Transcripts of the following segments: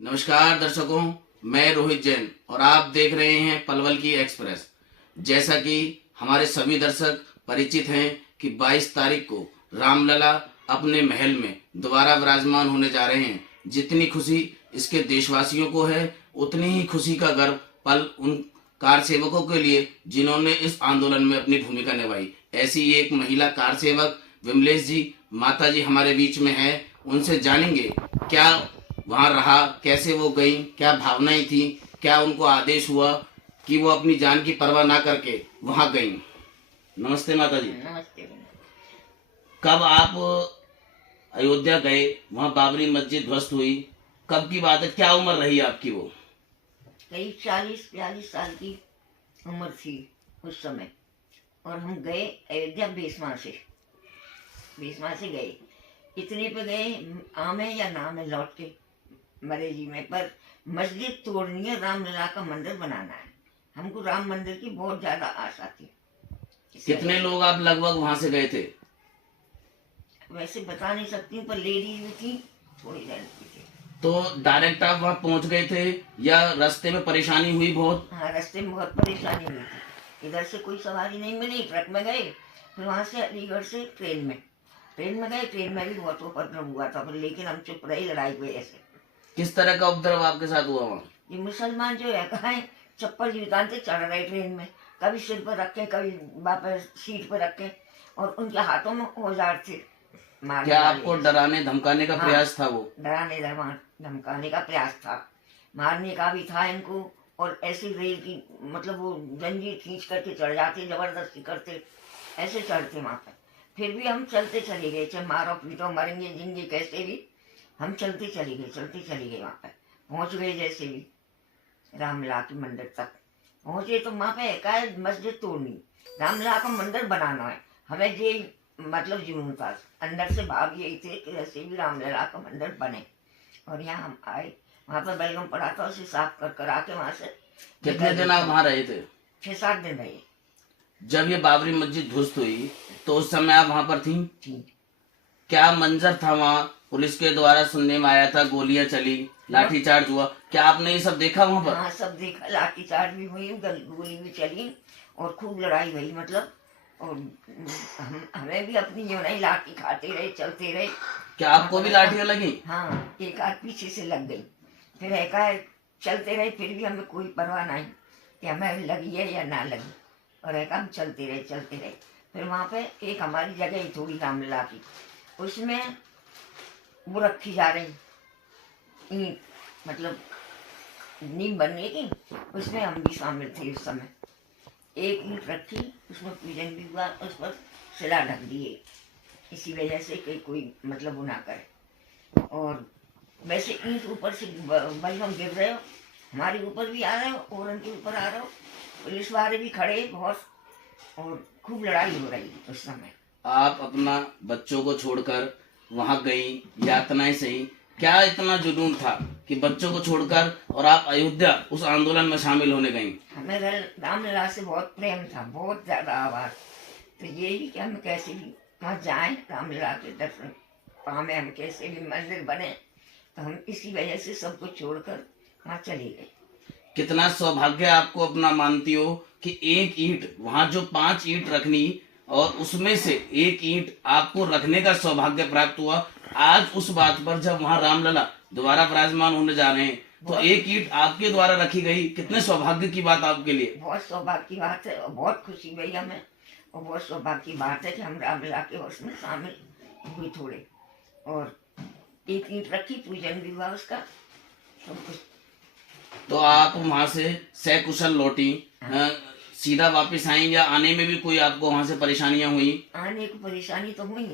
नमस्कार दर्शकों, मैं रोहित जैन और आप देख रहे हैं पलवल की एक्सप्रेस। जैसा कि हमारे सभी दर्शक परिचित हैं कि 22 तारीख को रामलला अपने महल में दोबारा विराजमान होने जा रहे हैं। जितनी खुशी इसके देशवासियों को है, उतनी ही खुशी का गर्व पल उन कार सेवकों के लिए जिन्होंने इस आंदोलन में अपनी भूमिका निभाई। ऐसी एक महिला कार सेवक विमलेश जी माता जी हमारे बीच में है। उनसे जानेंगे क्या वहां रहा, कैसे वो गई, क्या भावनाएं थी, क्या उनको आदेश हुआ कि वो अपनी जान की परवाह ना करके वहां गई। नमस्ते माता जी। नमस्ते। कब आप अयोध्या गए, वहां बाबरी मस्जिद ध्वस्त हुई, कब की बात है, क्या उम्र रही आपकी? वो करीब 40-42 साल की उम्र थी उस समय। और हम गए अयोध्या बेसमा से गए। इतने पे गए, आमे या नाम है लौट के मरे जी में, पर मस्जिद तोड़नी है, रामलला का मंदिर बनाना है। हमको राम मंदिर की बहुत ज्यादा आशा थी। कितने लोग आप लगभग वहां से गए थे? वैसे बता नहीं सकती हूँ, पर लेडीज भी थी, थोड़ी लड़की थी। तो डायरेक्ट आप वहां पहुंच गए थे या रास्ते में परेशानी हुई बहुत? हाँ, रास्ते में बहुत परेशानी हुई थी। इधर से कोई सवारी नहीं मिली, ट्रक में गए, फिर वहां से अलीगढ़ से ट्रेन में गए। ट्रेन में भी बहुत उपद्रव हुआ था, पर लेकिन हम चुप रहे लड़ाई पे। ऐसे किस तरह का उपद्रव आपके साथ हुआ वहाँ? ये मुसलमान जो है कहा है, चप्पल जूता से चढ़ रहे ट्रेन में, कभी सिर पर रखे, कभी वापस सीट पर रखे, और उनके हाथों में औजार थे मारने क्या वाले। आपको डराने धमकाने का हाँ, प्रयास था वो? डराने धमकाने का प्रयास था, मारने का भी था इनको। और ऐसी रेल की मतलब वो जंजीर खींच करके चढ़ जाते, जबरदस्ती करते, ऐसे चढ़ते वहां पे। फिर भी हम चलते चले गए, चाहे मारो पीटो, मरेंगे जिंगे कैसे भी, हम चलते चले गए। वहां पे पहुंच गए, जैसे भी रामलला के मंदिर तक पहुंचे तो वहां पे एकाएक मस्जिद तोड़नी, रामलला का मंदिर बनाना है, हमें ये मतलब जुनून था। अंदर से भाव यही थे कि ऐसे भी रामलला का मंदिर बने। और यहाँ हम आए, वहां पर बैलगम पड़ा था, उसे साफ कर आके वहां से। कितने दिन आप वहां रहे थे? 6-7 दिन रहे। जब ये बाबरी मस्जिद ध्वस्त हुई तो उस समय आप वहां पर थी? थी। क्या मंजर था वहाँ? पुलिस के द्वारा सुनने में आया था गोलियां चली, लाठीचार्ज हुआ, क्या आपने ये सब देखा वहां पर? हाँ, सब देखा, लाठीचार्ज भी हुई, गोली भी चली, और खूब लड़ाई हुई मतलब। और हमें भी अपनी जो नहीं, लाठी खाते रहे, चलते रहे। क्या आपको भी लाठियां लगी? हाँ, एक आध पीछे से लग गई। फिर एकाएक चलते रहे, फिर भी हमें कोई परवाह नहीं कि हमें लगी है या ना लगी। और एक हम चलते रहे। फिर वहां पे एक हमारी जगह ही थोड़ी रामलला की, उसमें वो रखी जा रही ईंट, मतलब नींव बनने की, उसमें हम भी शामिल थे उस समय। एक ईंट रखी, उसमें पूजन भी हुआ, उस पर शिला ढक दिए, इसी वजह से कि कोई मतलब वो ना करे। और वैसे ईंट ऊपर से बलगम गिर रहे हो, हमारे ऊपर भी आ रहे हो और उनके ऊपर आ रहे हो, पुलिस वाले भी खड़े बहुत, और खूब लड़ाई हो रही उस समय। आप अपना बच्चों को छोड़कर वहां गई, यातनाएं सही, क्या इतना जुनून था कि बच्चों को छोड़कर और आप अयोध्या उस आंदोलन में शामिल होने गई? हमें रामलला से बहुत प्रेम था, बहुत ज्यादा आवाज। तो यही कि हम कैसे भी वहाँ जाएं, रामलला के दर्शन पावे, हम कैसे भी मंदिर बने, तो हम इसी वजह से सब कुछ छोड़कर वहाँ चले गए। कितना सौभाग्य आपको अपना मानती हो कि एक ईंट वहां, जो 5 ईंट रखनी और उसमें से एक ईंट आपको रखने का सौभाग्य प्राप्त हुआ। आज उस बात पर जब वहां रामलला दोबारा विराजमान होने जा रहे हैं तो एक ईंट आपके द्वारा रखी गई, कितने सौभाग्य की बात आपके लिए। बहुत सौभाग्य की बात है, और बहुत खुशी हुई हमें, और बहुत सौभाग्य की बात है कि हम रामलला के उसमें शामिल हुए थोड़े। और एक ईंट रखी, पूजन भी हुआ उसका, सब कुछ। तो आप वहां से सकुशल लौटी, सीधा वापस आई या आने में भी कोई आपको वहां से परेशानियां हुई? आने की परेशानी तो हुई,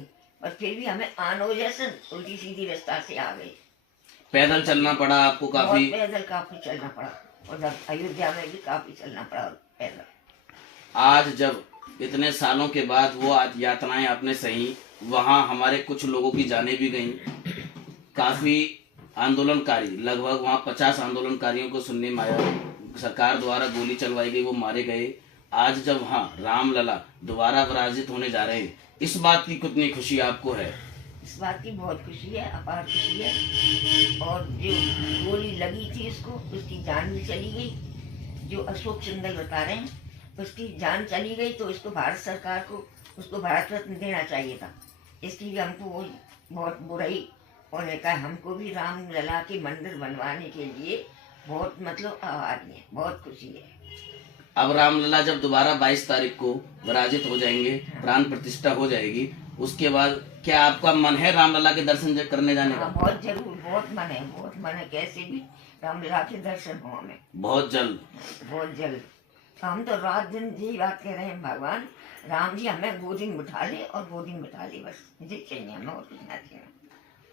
पर फिर भी हमें आनो जैसे उल्टी सीधी रास्ता से आ गए। पैदल चलना पड़ा आपको काफी? पैदल काफी चलना पड़ा, और अयोध्या में भी काफी चलना पड़ा पैदल। आज जब इतने सालों के बाद वो आज यातनाएं आपने सही, वहां हमारे कुछ लोगों की जानें भी गई, काफी आंदोलनकारी, लगभग वहां 50 आंदोलनकारियों को सुनने में आया, सरकार द्वारा गोली चलवाई गई, वो मारे गए। आज जब वहां रामलला दोबारा विराजित होने जा रहे हैं, इस बात की कितनी खुशी आपको है? इस बात की बहुत खुशी है, अपार खुशी है। और जो गोली लगी थी उसको, उसकी जान भी चली गई। जो अशोक सिंघल बता रहे हैं उसकी जान चली गई, तो इसको भारत सरकार को उसको भारत रत्न देना चाहिए था। इसकी भी हमको वो बहुत बुराई और एक हमको भी रामलला के मंदिर बनवाने के लिए बहुत मतलब आभारी है, बहुत खुशी है। अब रामलला जब दोबारा 22 तारीख को विराजित हो जाएंगे, प्राण प्रतिष्ठा हो जाएगी, उसके बाद क्या आपका मन है रामलला के दर्शन करने जाने का? हाँ, बहुत जरूर, बहुत मन है, बहुत मन है। कैसे भी रामलला के दर्शन हो हमें बहुत जल्द। बहुत जल्द। हम तो रात दिन यही बात कह रहे हैं, भगवान राम जी हमें गोदी में बिठा ले और गोदी में बिठा ले, बस मुझे चाहिए, हमें और कुछ ना चाहिए।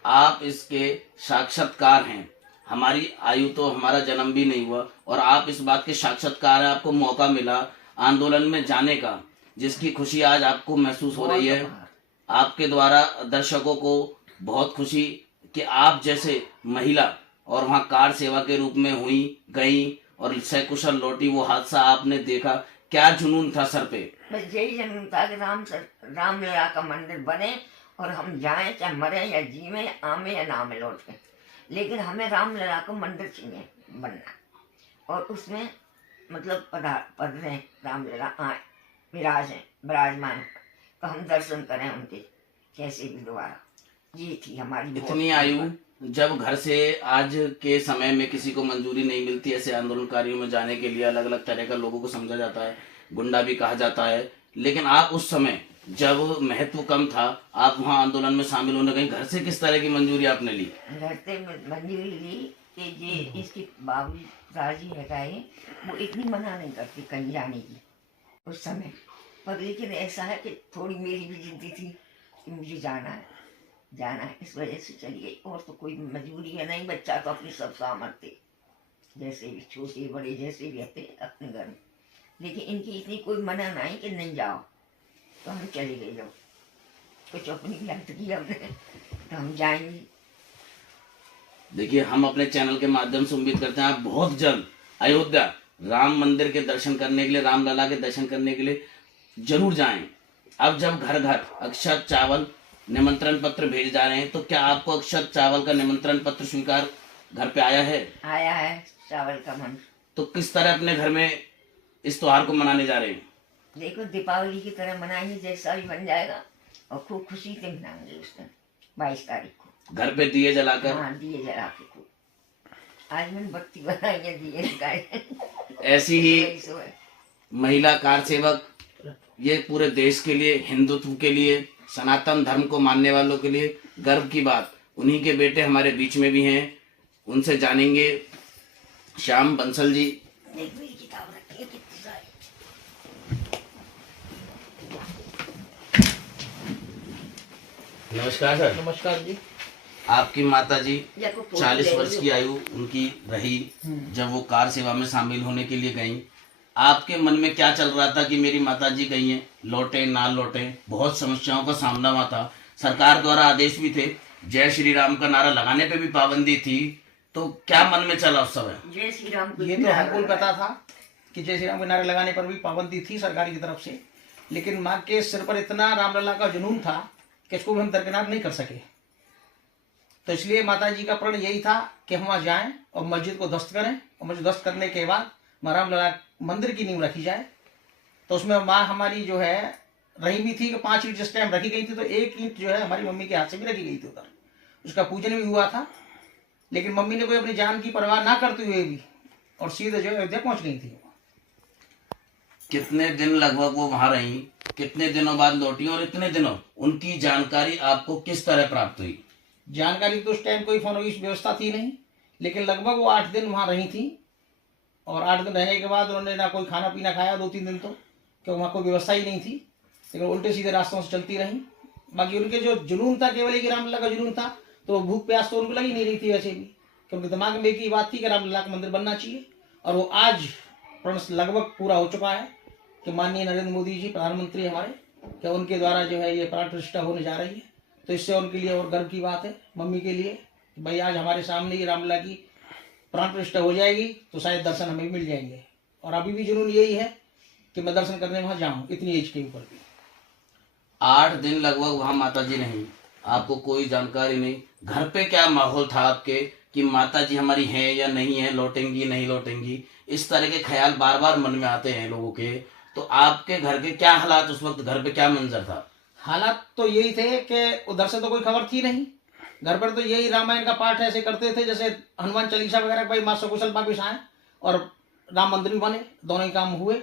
आप इसके साक्षात्कार हैं। हमारी आयु तो हमारा जन्म भी नहीं हुआ और आप इस बात के साक्षात्कार हैं। आपको मौका मिला आंदोलन में जाने का, जिसकी खुशी आज आपको महसूस हो रही है। आपके द्वारा दर्शकों को बहुत खुशी कि आप जैसे महिला और वहाँ कार सेवा के रूप में हुई गई और सकुशल लौटी, वो हादसा आपने देखा। क्या जुनून था सर पे? बस यही जुनून था कि रामलला का मंदिर बने और हम जाएं, चाहे मरे या जीवे, आमे या ना में लौट के, लेकिन हमें रामलला को मंदिर चाहिए बनना। और उसमें मतलब पढ़ रहे रामलला आए, विराजमान, तो हम दर्शन करें उनके कैसे भी दोबारा। ये थी हमारी इतनी आयु, जब घर से आज के समय में किसी को मंजूरी नहीं मिलती ऐसे आंदोलनकारियों में जाने के लिए, अलग अलग तरह का लोगों को समझा जाता है, गुंडा भी कहा जाता है, लेकिन आप उस समय जब महत्व कम था, आप वहाँ आंदोलन में शामिल होने गए, घर से किस तरह की मंजूरी आपने ली? घर से मंजूरी ली कि ये इसकी बाबू राजी है, वो इतनी मना नहीं करती कहीं जाने की उस समय पर, लेकिन ऐसा है कि थोड़ी मेरी भी जिद्दी थी कि मुझे जाना है, इस वजह से चली गई। और तो कोई मजबूरी है नहीं, बच्चा तो अपनी सब सामर्थ्य, जैसे भी छोटे बड़े जैसे भी रहते अपने घर में, लेकिन इनकी इतनी कोई मना नहीं कि नहीं जाओ, तो हम चले गए। जब कुछ अपनी गलत की हमने, तो हम जाएंगे। देखिए, हम अपने चैनल के माध्यम से उम्मीद करते हैं आप बहुत जल्द अयोध्या राम मंदिर के दर्शन करने के लिए, रामलला के दर्शन करने के लिए जरूर जाएं। अब जब घर घर अक्षत चावल निमंत्रण पत्र भेजे जा रहे हैं, तो क्या आपको अक्षत चावल का निमंत्रण पत्र स्वीकार घर पे आया है? आया है चावल का मन। तो किस तरह अपने घर में इस त्योहार को मनाने जा रहे हैं? देखो, दीपावली की तरह मनाएंगे, जैसा भी बन जाएगा, और खूब खुशी से मनाएंगे उस दिन 22 तारीख को। घर पे दिए जलाकर? हाँ, दिए जला के खूब। आज मैंने बत्ती बनाई है, दिए जलाए। ऐसी ही महिला कार सेवक, ये पूरे देश के लिए, हिंदुत्व के लिए, सनातन धर्म को मानने वालों के लिए गर्व की बात। उन्हीं के बेटे हमारे बीच में भी हैं, उनसे जानेंगे। श्याम बंसल जी, किताब रखी है कितनी सारी। नमस्कार सर। नमस्कार जी। आपकी माता जी 40 वर्ष की आयु उनकी रही, जब वो कार सेवा में शामिल होने के लिए गईं, आपके मन में क्या चल रहा था कि मेरी माता जी गई हैं, लौटे ना लौटे? बहुत समस्याओं का सामना हुआ था, सरकार द्वारा आदेश भी थे, जय श्री राम का नारा लगाने पे भी पाबंदी थी, तो क्या मन में चला उस समय? जय श्री राम ये तो हमको पता था कि जय श्री राम के नारे लगाने पर भी पाबंदी थी सरकार की तरफ से, लेकिन माँ के सिर पर इतना रामलला का जुनून था कि इसको भी हम दरकिनार नहीं कर सके। तो इसलिए माता जी का प्रण यही था कि हम वहाँ जाएं और मस्जिद को ध्वस्त करें, और मस्जिद ध्वस्त करने के बाद रामलला मंदिर की नींव रखी जाए। तो उसमें माँ हमारी जो है रही भी थी कि 5 ईंट जिस टाइम रखी गई थी, तो 1 ईंट जो है हमारी मम्मी के हाथ से भी रखी गई थी उधर, उसका पूजन भी हुआ था। लेकिन मम्मी ने कोई अपनी जान की परवाह ना करते हुए भी और सीधे जो अयोध्या पहुंच गई थी। कितने दिन लगभग वो वहां रही, कितने दिनों बाद लौटी, और इतने दिनों उनकी जानकारी आपको किस तरह प्राप्त हुई? जानकारी तो उस टाइम कोई फोन की व्यवस्था थी नहीं, लेकिन लगभग वो 8 दिन वहाँ रही थी। और 8 दिन रहने के बाद उन्होंने ना कोई खाना पीना खाया 2-3 दिन, तो क्योंकि वहाँ कोई व्यवस्था ही नहीं थी, लेकिन उल्टे सीधे रास्तों से चलती रही। बाकी उनके जो जुनून था, केवल एक रामलला का जुनून था, तो भूख प्यास तो उनको लगी नहीं रही थी वैसे भी, क्योंकि दिमाग में एक ही बात थी कि रामलला का मंदिर बनना चाहिए। और वो आज प्रण लगभग पूरा हो चुका है कि माननीय नरेंद्र मोदी जी प्रधानमंत्री हमारे, क्या उनके द्वारा जो है ये प्राण प्रतिष्ठा होने जा रही है। तो इससे उनके लिए और गर्व की बात है, मम्मी के लिए, कि भाई आज हमारे सामने ये रामलला की प्राण प्रतिष्ठा हो जाएगी, तो शायद दर्शन हमें मिल जाएंगे। और अभी भी जुनून यही है कि मैं दर्शन करने वहाँ जाऊँ, इतनी एज के ऊपर भी। 8 दिन लगभग वहाँ माता जी रहीं, आपको कोई जानकारी नहीं, घर पे क्या माहौल था आपके कि माता जी हमारी हैं या नहीं है, लौटेंगी नहीं लौटेंगी, इस तरह के ख्याल बार बार मन में आते हैं लोगों के। तो आपके घर के क्या हालात उस वक्त, घर पे क्या मंजर था? हालात तो यही थे कि उधर से तो कोई खबर थी नहीं, घर पर तो यही रामायण का पाठ ऐसे करते थे जैसे हनुमान चालीसा वगैरह, भाई माँ सकुशल वापिस आए और राम मंदिर भी बने, दोनों ही काम हुए।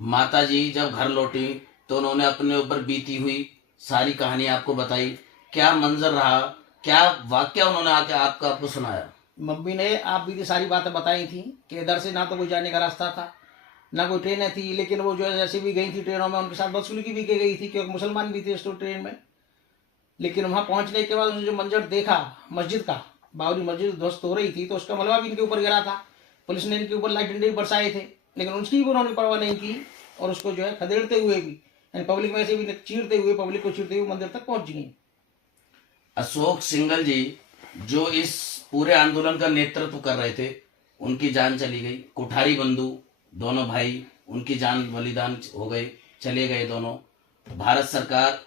माता जी जब घर लौटी तो उन्होंने अपने ऊपर बीती हुई सारी कहानी आपको बताई, क्या मंजर रहा, क्या वाक्य उन्होंने आके आपको सुनाया? मम्मी ने आप भी की सारी बातें बताई थी कि इधर से ना तो कोई जाने का रास्ता था, ना कोई ट्रेनें थी, लेकिन वो जो है जैसे भी गई थी ट्रेनों में उनके साथ बदसलूकी भी की गई थी क्योंकि मुसलमान भी थे उस ट्रेन में। लेकिन वहां पहुंचने के बाद उन्होंने जो मंजर देखा मस्जिद का, बाबरी मस्जिद ध्वस्त हो रही थी तो उसका मलबा भी इनके ऊपर गिरा था, पुलिस ने इनके ऊपर लाइट डंडे भी बरसाए थे, लेकिन उसकी भी उन्होंने परवाह नहीं की और उसको जो है खदेड़ते हुए भी, यानी पब्लिक में से भी चीरते हुए, पब्लिक को चीरते हुए मंदिर तक पहुंच गई। अशोक सिंघल जी जो इस पूरे आंदोलन का नेतृत्व कर रहे थे, उनकी जान चली गई। कोठारी बंधु दोनों भाई, उनकी जान बलिदान हो गई, चले गए दोनों। भारत सरकार,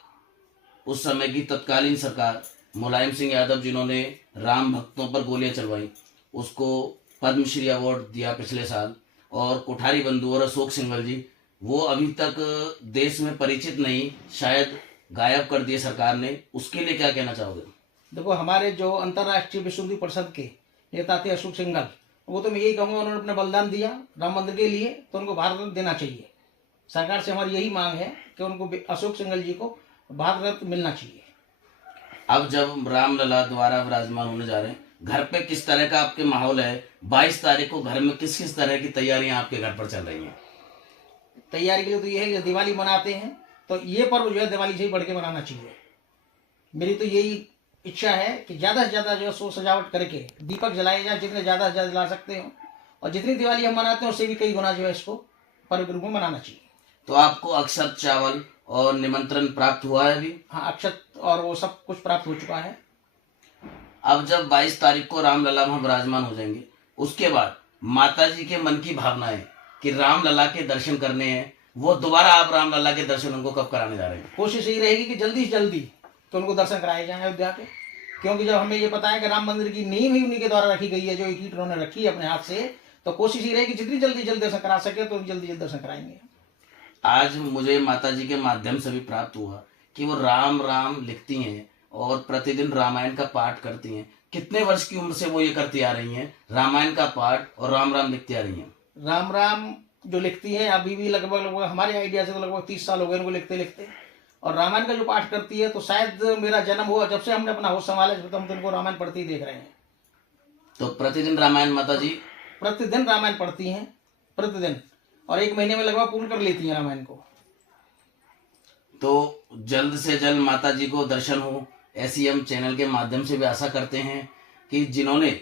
उस समय की तत्कालीन सरकार, मुलायम सिंह यादव जिन्होंने राम भक्तों पर गोलियां चलवाई, उसको पद्मश्री अवार्ड दिया पिछले साल। और कोठारी बंधु और अशोक सिंघल जी, वो अभी तक देश में परिचित नहीं, शायद गायब कर दिए सरकार ने, उसके लिए क्या कहना चाहोगे? देखो, हमारे जो अंतर्राष्ट्रीय विश्व हिंदू परिषद के नेता थे अशोक सिंघल, वो तो मैं यही कहूँगा उन्होंने अपना बलिदान दिया राम मंदिर के लिए, तो उनको भारत रत्न देना चाहिए। सरकार से हमारी यही मांग है कि उनको अशोक सिंघल जी को भारत रत्न मिलना चाहिए। अब जब रामलला द्वारा विराजमान होने जा रहे हैं, घर पे किस तरह का आपके माहौल है? 22 तारीख को घर में किस किस तरह की तैयारियां आपके घर पर चल रही हैं? तैयारी के लिए तो ये है कि दिवाली मनाते हैं तो ये पर्व जो है दिवाली से ही बढ़ के मनाना चाहिए। मेरी तो यही इच्छा है कि ज़्यादा से ज़्यादा जो है सो सजावट करके दीपक जलाए जाए, जितने ज़्यादा से ज़्यादा जला सकते हो, और जितनी दिवाली हम मनाते हैं उससे भी कई गुना जो है इसको पर्व के रूप में मनाना चाहिए। तो आपको अक्षत, चावल और निमंत्रण प्राप्त हुआ है अभी? हाँ, अक्षत और वो सब कुछ प्राप्त हो चुका है। अब जब 22 तारीख को रामलला वहां विराजमान हो जाएंगे, उसके बाद माता जी के मन की भावनाएं कि रामलला के दर्शन करने हैं, वो दोबारा आप रामलला के दर्शन उनको कब कराने जा रहे हैं? कोशिश यही रहेगी कि जल्दी से जल्दी तो उनको दर्शन कराए जाएं अयोध्या के, क्योंकि जब हमें ये पता है कि राम मंदिर की नींव ही उन्हीं के द्वारा रखी गई है, जो एक ईंट उन्होंने रखी है अपने हाथ से, तो कोशिश ही रहेगी जितनी जल्दी जल्दी दर्शन करा सके तो जल्दी जल्दी दर्शन कराएंगे। आज मुझे माता जी के माध्यम से भी प्राप्त हुआ कि वो राम राम लिखती हैं और प्रतिदिन रामायण का पाठ करती हैं। कितने वर्ष की उम्र से वो ये करती आ रही हैं, रामायण का पाठ और राम राम लिखती आ रही हैं? राम राम जो लिखती हैं अभी भी लगभग हमारे आइडिया से तो लगभग 30 साल हो गए उनको लिखते लिखते। और रामायण का जो पाठ करती है तो शायद मेरा जन्म हुआ जब से हमने अपना होश संभाला, जब हम तो उनको रामायण पढ़ती ही देख रहे हैं। तो प्रतिदिन रामायण माता जी प्रतिदिन रामायण पढ़ती हैं, प्रतिदिन, और 1 महीने में लगभग पूर्ण कर लेती हैं रामायण को। तो जल्द से जल्द माता जी को दर्शन हो, ऐसी हम चैनल के माध्यम से भी आशा करते हैं कि जिन्होंने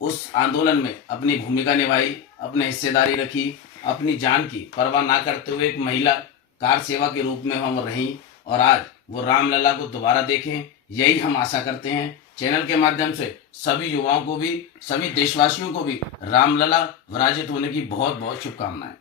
उस आंदोलन में अपनी भूमिका निभाई, अपने हिस्सेदारी रखी, अपनी जान की परवाह ना करते हुए एक महिला कार सेवा के रूप में हम रहीं और आज वो रामलला को दोबारा देखें, यही हम आशा करते हैं। चैनल के माध्यम से सभी युवाओं को भी, सभी देशवासियों को भी रामलला विराजित होने की बहुत बहुत शुभकामनाएं।